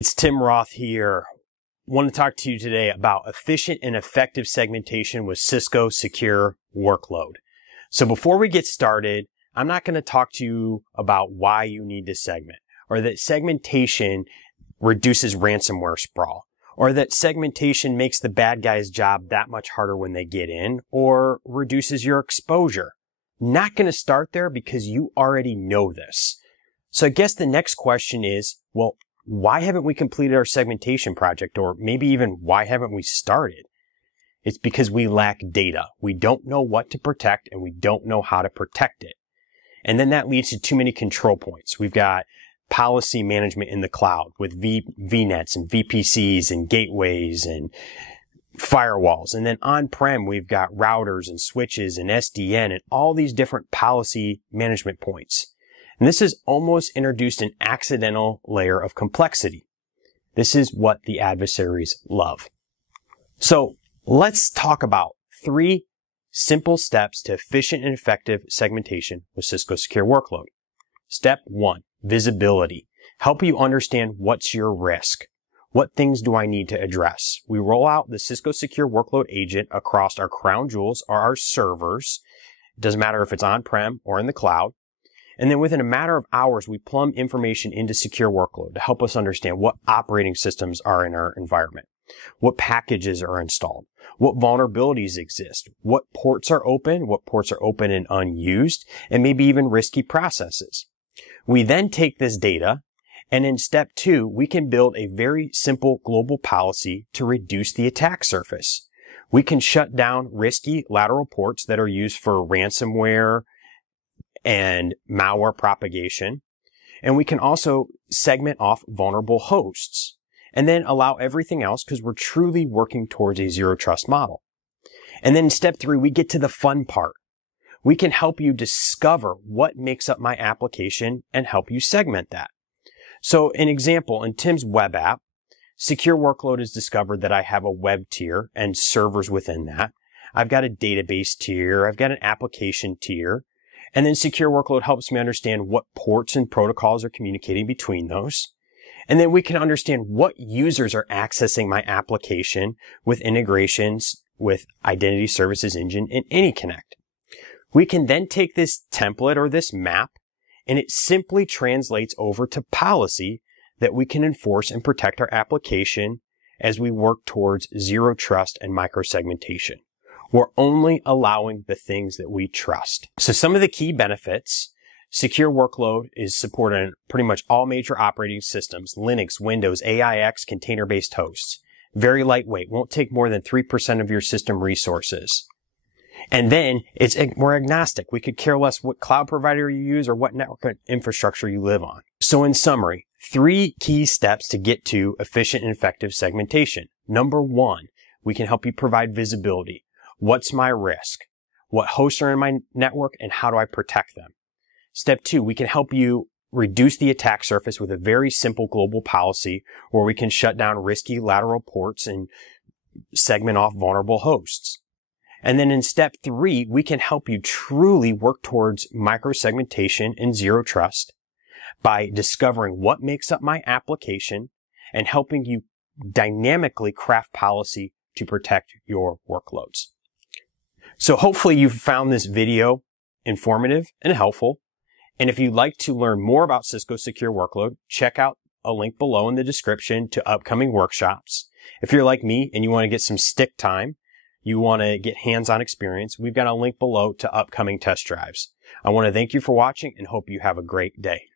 It's Tim Roth here. I want to talk to you today about efficient and effective segmentation with Cisco Secure Workload. So before we get started, I'm not going to talk to you about why you need to segment, or that segmentation reduces ransomware sprawl, or that segmentation makes the bad guy's job that much harder when they get in, or reduces your exposure. Not going to start there because you already know this. So I guess the next question is, well, why haven't we completed our segmentation project? Or maybe even why haven't we started? It's because we lack data. We don't know what to protect and we don't know how to protect it. And then that leads to too many control points. We've got policy management in the cloud with VNets and VPCs and gateways and firewalls. And then on-prem, we've got routers and switches and SDN and all these different policy management points. And this has almost introduced an accidental layer of complexity. This is what the adversaries love. So let's talk about 3 simple steps to efficient and effective segmentation with Cisco Secure Workload. Step 1, visibility. Help you understand what's your risk. What things do I need to address? We roll out the Cisco Secure Workload agent across our crown jewels or our servers. It doesn't matter if it's on-prem or in the cloud. And then within a matter of hours, we plumb information into Secure Workload to help us understand what operating systems are in our environment, what packages are installed, what vulnerabilities exist, what ports are open and unused, and maybe even risky processes. We then take this data, and in step 2, we can build a very simple global policy to reduce the attack surface. We can shut down risky lateral ports that are used for ransomware and malware propagation. And we can also segment off vulnerable hosts and then allow everything else because we're truly working towards a zero trust model. And then in step 3, we get to the fun part. We can help you discover what makes up my application and help you segment that. So an example, in Tim's web app, Secure Workload has discovered that I have a web tier and servers within that. I've got a database tier. I've got an application tier. And then Secure Workload helps me understand what ports and protocols are communicating between those. And then we can understand what users are accessing my application with integrations with Identity Services Engine and AnyConnect. We can then take this template or this map, and it simply translates over to policy that we can enforce and protect our application as we work towards zero trust and microsegmentation. We're only allowing the things that we trust. So some of the key benefits: Secure Workload is supported on pretty much all major operating systems, Linux, Windows, AIX, container-based hosts. Very lightweight, won't take more than 3% of your system resources. And then we're agnostic. We could care less what cloud provider you use or what network infrastructure you live on. So in summary, 3 key steps to get to efficient and effective segmentation. Number 1, we can help you provide visibility. What's my risk? What hosts are in my network and how do I protect them? Step 2, we can help you reduce the attack surface with a very simple global policy where we can shut down risky lateral ports and segment off vulnerable hosts. And then in step 3, we can help you truly work towards microsegmentation and zero trust by discovering what makes up my application and helping you dynamically craft policy to protect your workloads. So hopefully you've found this video informative and helpful. And if you'd like to learn more about Cisco Secure Workload, check out a link below in the description to upcoming workshops. If you're like me and you want to get some stick time, you want to get hands-on experience, we've got a link below to upcoming test drives. I want to thank you for watching and hope you have a great day.